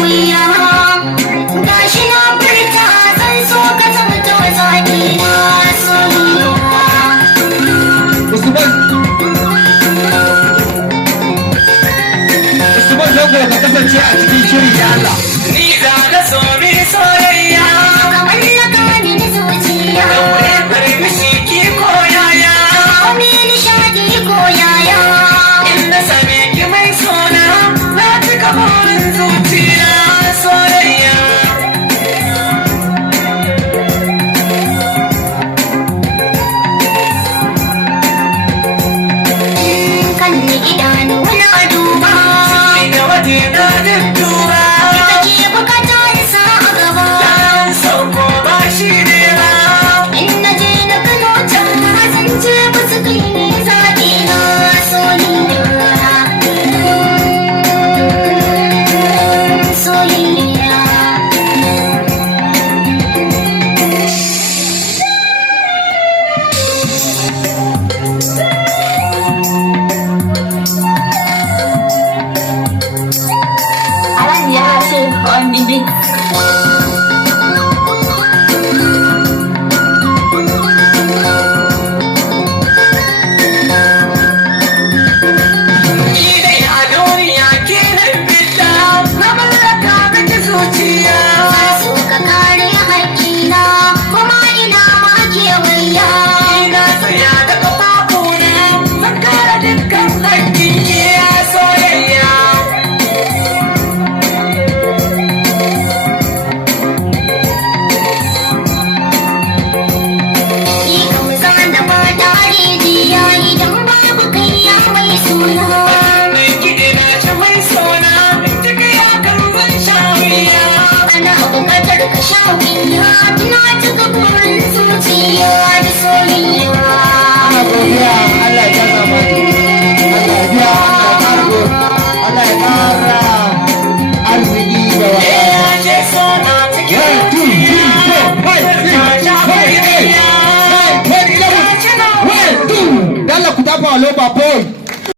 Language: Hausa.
wuya gashi na furta zan so ka zama ta wazani na soyayya. Usman Zango ka kasance a cikin shirin ya Allah. Ni da na so mi soyayya kamar na gane ni zuciya da wuri farmishi ki koyaya kome nishadi ko yaya in na same ki mai sona na cika burin zuciya soyayya. kan ni idanu na duba Ina waje na dudduba kake bukata da sa a gaba dan sauko ba shi ne ba. in na je na kano can zance ba su kai ne zaɓi na soyayya soyayya. Alan ya ce on the beat. Ni dai a duniya ke nan bidda na mallaka miki zuciya. So ka kare haƙƙina kuma ina ma kewaya. Ina tsaya da ƙafafuna zan kare dukkan haƙƙin ki ya soyayya. Ni kauza da fata rijiya idan babu kai ya mai suna. Mai kiɗi na ci mai sona duk ya kan zan sha wuya. Ana buƙatar ka sha wuya ina cika burin zuciya da soyayya. Ana godiya Allah ya kasa mani. Allah ya biya Allah ya kara arziki da Eh, wata. ya ce sona cikin One, two, three, four, five, six, seven, eight, nine, 10, 11. One, two. Dalla ku tafa wa Loba Boy.